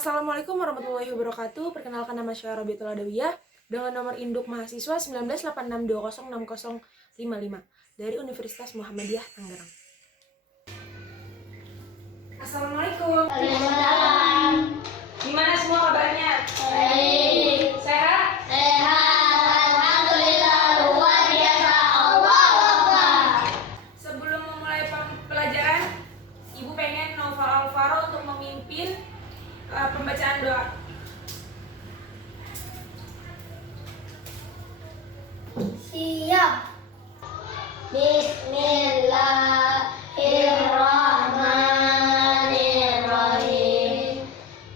Assalamualaikum warahmatullahi wabarakatuh. Perkenalkan, nama saya Robiatul Adawiyah dengan nomor induk mahasiswa 1986206055 dari Universitas Muhammadiyah Tangerang. Assalamualaikum. Waalaikumsalam. Gimana semua kabarnya? Baik. Sehat? Sehat. Alhamdulillah. Luar biasa. Allahu Akbar. Sebelum memulai pelajaran, Ibu pengen Naufal Alvaro untuk memimpin pembacaan doa. Siap. Bismillahirrahmanirrahim.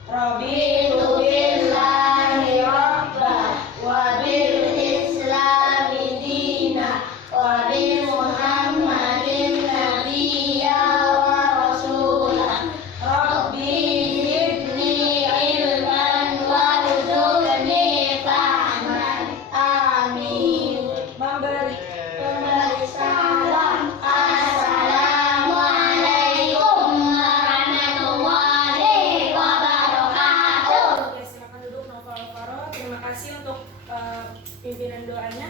Raditu billahi rabbah wa bil islami dina wa bi Muhammadin nabiyya wa rasulah. Rabbi zidni ilman warzuqni fahman. Amin. Memberi Salam. Assalamualaikum warahmatullahi wabarakatuh. Oke, silakan duduk Naufal Alvaro. Terima kasih untuk pimpinan doanya.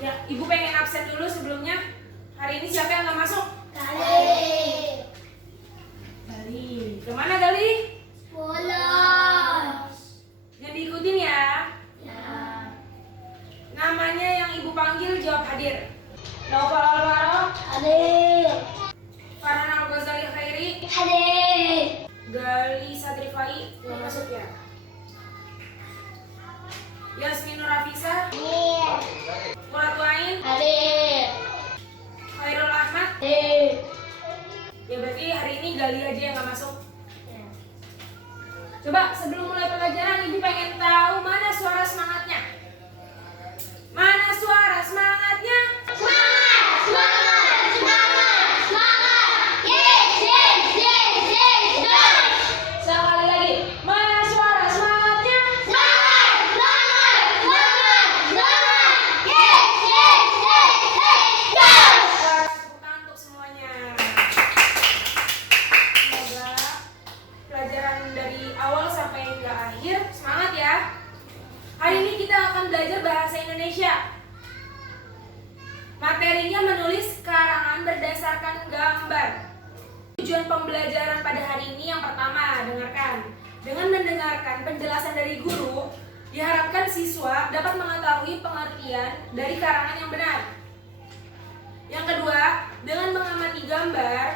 Ya, Ibu pengen absen dulu sebelumnya. Hari ini siapa yang nggak masuk? Kali. Gali. Kemana Gali? Bolos. Yang diikutin ya. Ya. Namanya yang Ibu panggil jawab hadir. Naufal Alvaro, Hadir. Farhan Al-Ghazali Khairi, Hadir. Gali Satrifai nggak masuk ya. Yasmin Nurafisa, Hadir. Muratu Ain, Hadir. Khairul Ahmad. Hadir. Ya berarti hari ini Gali aja yang nggak masuk. Coba sebelum mulai pelajaran, Ibu pengen tahu mana suara semangatnya. Mana suara semangatnya? Semangat, semangat, semangat, semangat. Yes, yes, yes, yes, yes. Sekali lagi, mana suara semangatnya? Semangat, semangat, semangat, semangat. Yes, yes, yes, yes, yes. Tepuk tangan untuk semuanya. Semoga pelajaran dari awal sampai hingga akhir semangat ya. Hari ini kita akan belajar bahasa Indonesia. Materinya menulis karangan berdasarkan gambar. Tujuan pembelajaran pada hari ini yang pertama, dengarkan. Dengan mendengarkan penjelasan dari guru, diharapkan siswa dapat mengetahui pengertian dari karangan yang benar. Yang kedua, dengan mengamati gambar,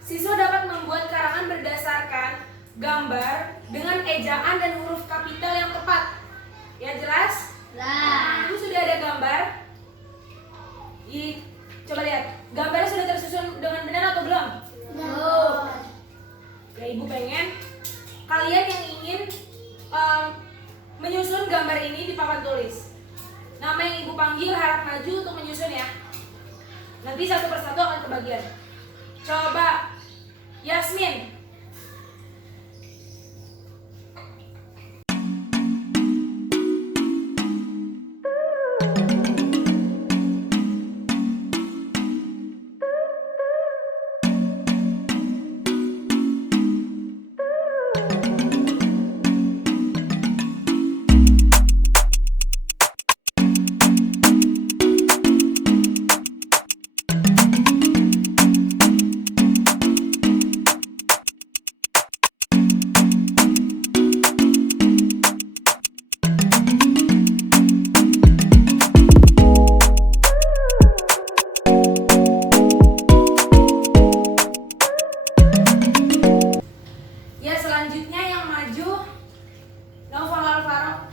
siswa dapat membuat karangan berdasarkan gambar dengan ejaan dan huruf kapital yang tepat. Ya, jelas? Lah. Ibu sudah ada gambar? Coba lihat, gambarnya sudah tersusun dengan benar atau belum? Belum. Ya, Ibu pengen kalian yang ingin menyusun gambar ini di papan tulis. Nama yang Ibu panggil harap maju untuk menyusun ya. Nanti satu persatu akan kebagian. Coba Yasmin. Ya, selanjutnya yang maju Naufal Alvaro.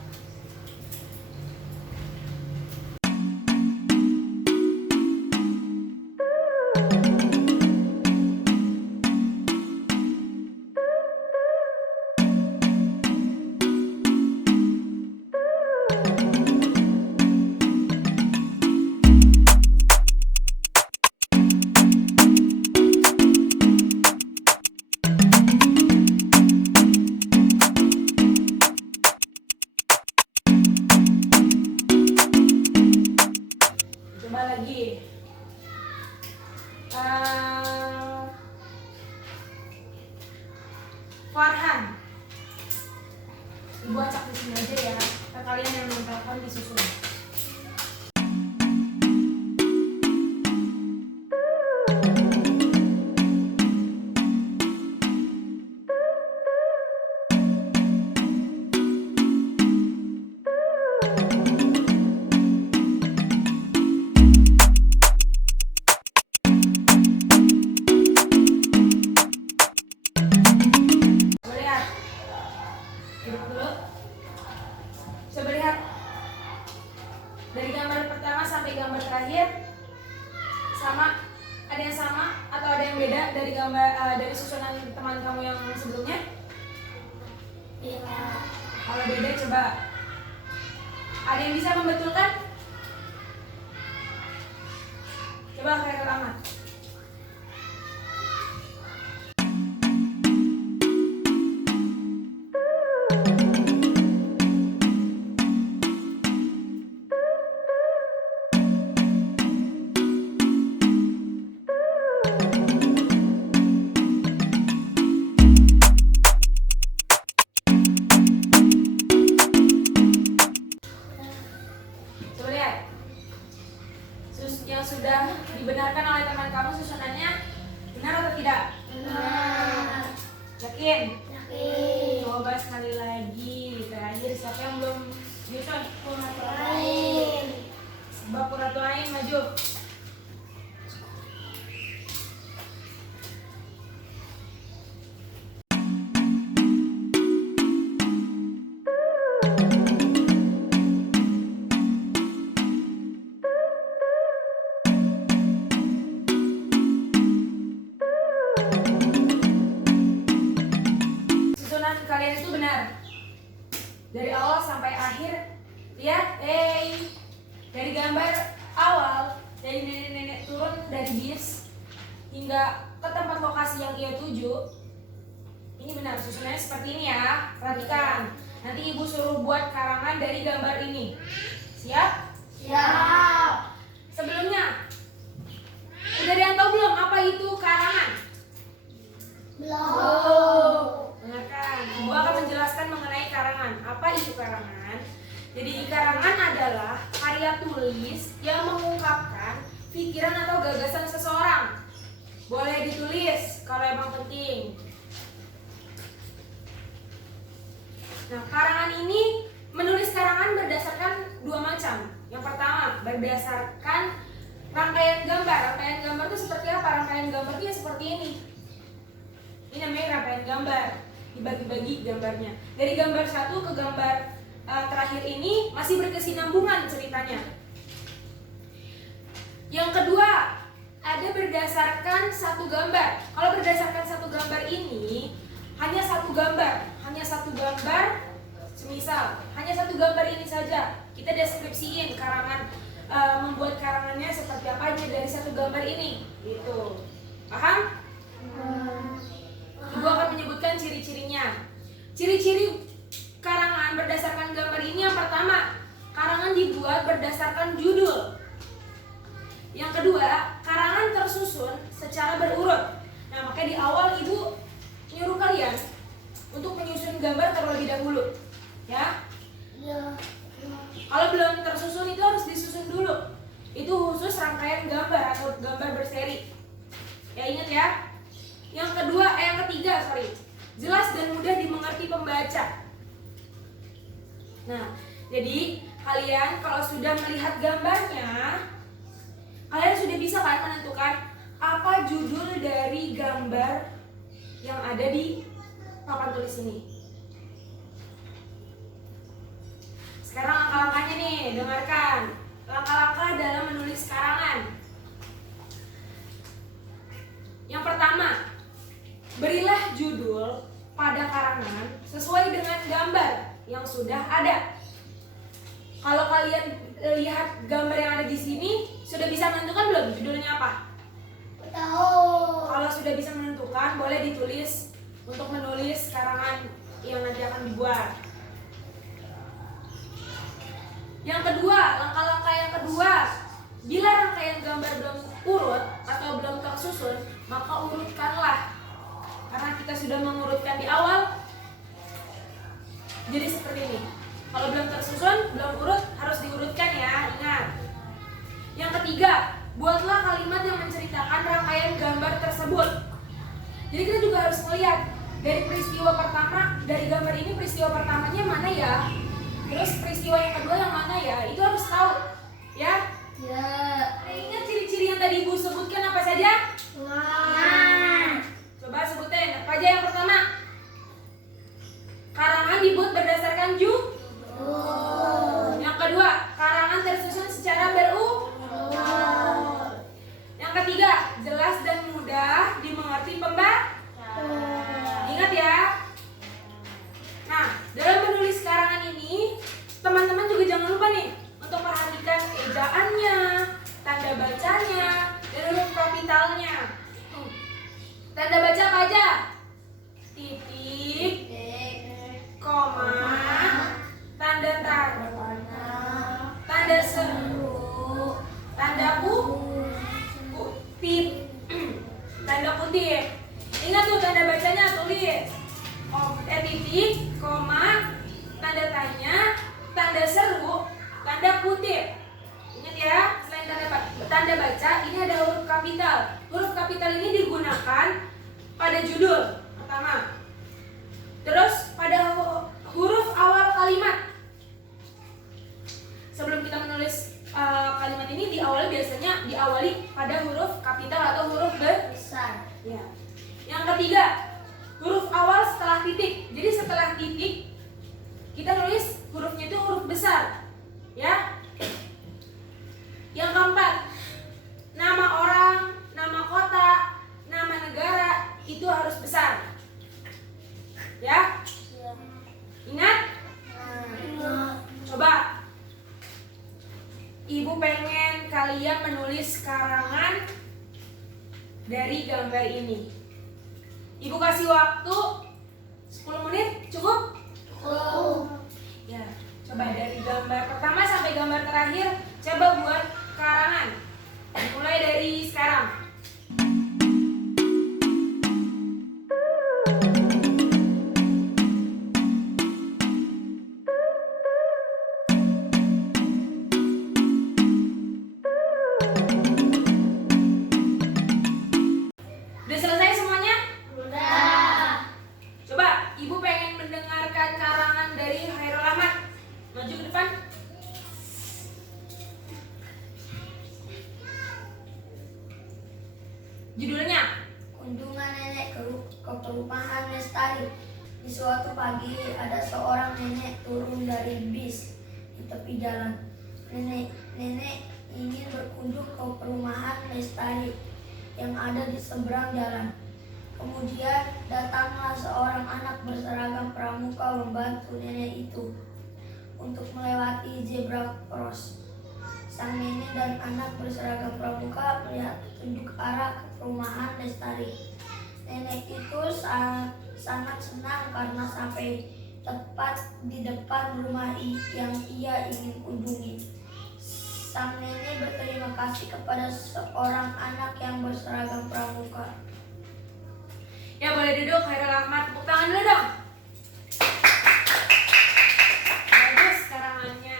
Ibu acak di sini aja ya. Kalian yang nempelkan disusun. Coba lihat dari gambar pertama sampai gambar terakhir sama, ada yang sama atau ada yang beda dari gambar dari susunan teman kamu yang sebelumnya? Iya. Kalau beda coba ada yang bisa membetulkan? Coba Khairul Ahmad. Coba lihat. Yang sudah dibenarkan oleh teman kamu susunannya benar atau tidak? Benar. Yakin? Yakin. Coba sekali lagi. Terakhir siapa yang belum nyusun? Lain. Bakuratul Ain maju. Susunan kalian itu benar. Dari awal sampai akhir. Lihat, dari gambar awal, dari nenek-nenek turun dari bis hingga ke tempat lokasi yang ia tuju. Ini benar, susunannya seperti ini ya. Perhatikan. Nanti ibu suruh buat karangan dari gambar ini. Siap? Siap. Sebelumnya, udah ada yang tahu belum apa itu karangan? Belum. Dengarkan, ibu akan menjelaskan mengenai karangan. Apa itu karangan? Jadi karangan adalah karya tulis yang mengungkapkan pikiran atau gagasan seseorang. Boleh ditulis kalau emang penting. Nah, karangan ini, menulis karangan berdasarkan dua macam. Yang pertama, berdasarkan rangkaian gambar. Rangkaian gambar itu seperti apa? Rangkaian gambar itu ya seperti ini. Ini namanya rangkaian gambar. Dibagi-bagi gambarnya. Dari gambar satu ke gambar terakhir ini masih berkesinambungan ceritanya. Yang kedua, ada berdasarkan satu gambar. Kalau berdasarkan satu gambar ini, hanya satu gambar, semisal hanya satu gambar ini saja. Kita deskripsiin karangan, membuat karangannya seperti apa aja dari satu gambar ini. Gitu. Paham? Ibu akan menyebutkan ciri-cirinya. Ciri-ciri karangan berdasarkan gambar ini, yang pertama, karangan dibuat berdasarkan judul. Yang kedua, karangan tersusun secara berurut. Nah, makanya di awal ibu nyuruh kalian untuk menyusun gambar terlebih dahulu, ya. Iya. Kalau belum tersusun itu harus disusun dulu. Itu khusus rangkaian gambar atau gambar berseri. Ya, ingat ya. Yang ketiga, jelas dan mudah dimengerti pembaca. Nah, jadi kalian kalau sudah melihat gambarnya, kalian sudah bisa kan menentukan apa judul dari gambar yang ada di papan tulis ini. Sekarang langkah-langkahnya nih, dengarkan. Langkah-langkah dalam menulis karangan. Yang pertama, berilah judul pada karangan sesuai dengan gambar yang sudah ada. Kalau kalian lihat gambar yang ada di sini, sudah bisa menentukan belum judulnya apa? Tahu. Kalau sudah bisa menentukan, boleh ditulis untuk menulis karangan yang nanti akan dibuat. Yang kedua, langkah-langkah yang kedua, bila rangkaian gambar belum urut atau belum tersusun, maka urutkanlah. Karena kita sudah mengurutkan di awal, Jadi seperti ini. Kalau belum tersusun, belum urut, harus diurutkan ya, ingat. Yang ketiga, buatlah kalimat yang menceritakan rangkaian gambar tersebut. Jadi kita juga harus melihat dari peristiwa pertama, dari gambar ini peristiwa pertamanya mana ya, terus peristiwa yang kedua yang mana ya, itu harus tahu ya. Ya. Ingat ciri-ciri yang tadi Ibu sebutkan apa saja? Nah. Coba sebutin, apa aja yang pertama? Karangan dibuat berdasarkan judul. Yang kedua, karangan tersusun secara berurutan. Yang ketiga, jelas dan mudah dimengerti pembaca. Ingat ya. Nah, dalam menulis karangan ini, teman-teman juga jangan lupa nih untuk perhatikan ejaannya, tanda bacanya, dan huruf kapitalnya. Tanda baca apa aja? Titik, koma, tanda tanda, tanda seru, tanda kutip, tanda kutip. Ingat tuh tanda bacanya, tulis titik, koma, tanda tanya, tanda seru, tanda kutip. Ingat ya, selain tanda baca, ini ada huruf kapital. Huruf kapital ini digunakan pada judul pertama. Terus pada huruf awal kalimat. Sebelum kita menulis kalimat ini biasanya diawali pada huruf kapital atau huruf besar. Ya. Yang ketiga, huruf awal setelah titik. Jadi setelah titik kita nulis hurufnya itu huruf besar. Ya. Yang keempat, nama orang, nama kota, nama negara itu harus besar. Ya. Ingat? Coba Ibu pengen kalian menulis karangan dari gambar ini. Ibu kasih waktu 10 menit, cukup? Ya, coba dari gambar pertama sampai gambar terakhir, coba buat karangan. Mulai dari sekarang. Udah selesai semuanya? Udah. Coba Ibu pengen mendengarkan karangan dari Khairul Ahmad. Maju ke depan. Judulnya Kunjungan nenek ke perumahan Lestari. Di suatu pagi ada seorang nenek turun dari bis di tepi jalan. Nenek ingin berkunjung ke perumahan Lestari yang ada di seberang jalan. Kemudian datanglah seorang anak berseragam pramuka membantu nenek itu untuk melewati zebra cross. Sang nenek dan anak berseragam pramuka melihat petunjuk arah ke perumahan Lestari. Nenek itu sangat senang karena sampai tepat di depan rumah yang ia ingin kunjungi. Sang nenek berterima kasih kepada seorang anak yang berseragam pramuka. ya boleh duduk Khairul Ahmad. Tepuk tangan dulu dong. Bagus karangannya.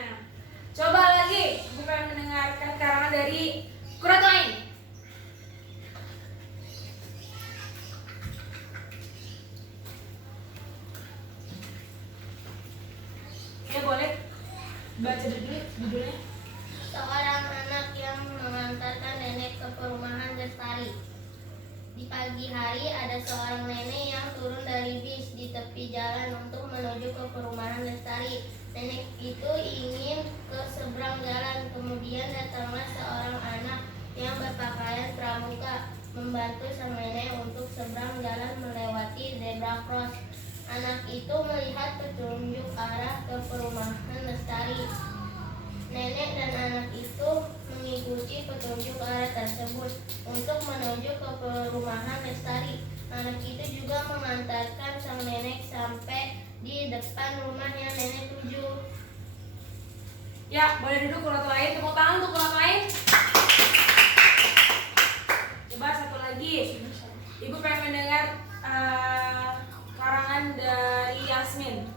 Coba lagi, Ibu pengen mendengarkan karangan dari Quratul Ya boleh baca dulu judulnya. Seorang anak yang mengantarkan nenek ke perumahan Lestari. Di pagi hari ada seorang nenek yang turun dari bis di tepi jalan untuk menuju ke perumahan Lestari. Nenek itu ingin ke seberang jalan. Kemudian datanglah seorang anak yang berpakaian pramuka membantu sang nenek untuk seberang jalan melewati zebra cross. Anak itu melihat petunjuk arah ke perumahan Lestari. Nenek dan anak itu mengikuti petunjuk arah tersebut untuk menuju ke perumahan Lestari. Anak itu juga mengantarkan sang nenek sampai di depan rumah yang nenek tuju. Ya, boleh duduk Quratul Ain. Tepuk tangan untuk Quratul Ain. Coba satu lagi. Ibu pengen mendengar karangan dari Yasmin.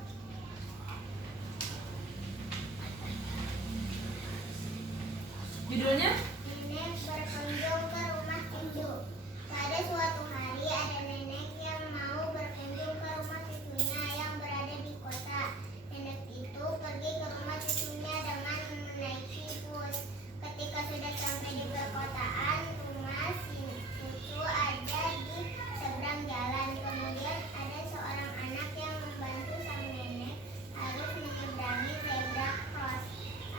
Judulnya? Nenek berkunjung ke rumah cucu. Pada suatu hari ada nenek yang mau berkunjung ke rumah cucunya yang berada di kota. Nenek itu pergi ke rumah cucunya dengan menaiki bus. Ketika sudah sampai di perkotaan, rumah si cucu ada di seberang jalan. Kemudian ada seorang anak yang membantu sang nenek harus menyeberangi zebra cross.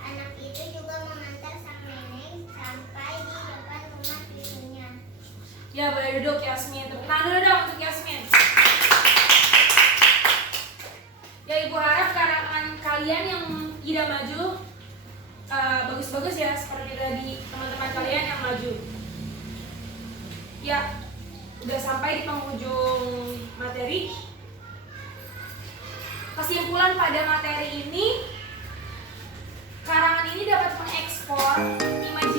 Anak itu juga mengantar sang nenek sampai di depan rumah cucunya. Ya, boleh duduk Yasmin. Tepuk tangan dulu dong untuk Yasmin. Ya, Ibu harap karangan kalian yang tidak maju bagus-bagus ya, seperti tadi teman-teman kalian yang maju. Ya, udah sampai di penghujung materi. Kesimpulan pada materi ini, karangan ini dapat mengekspor imajinasi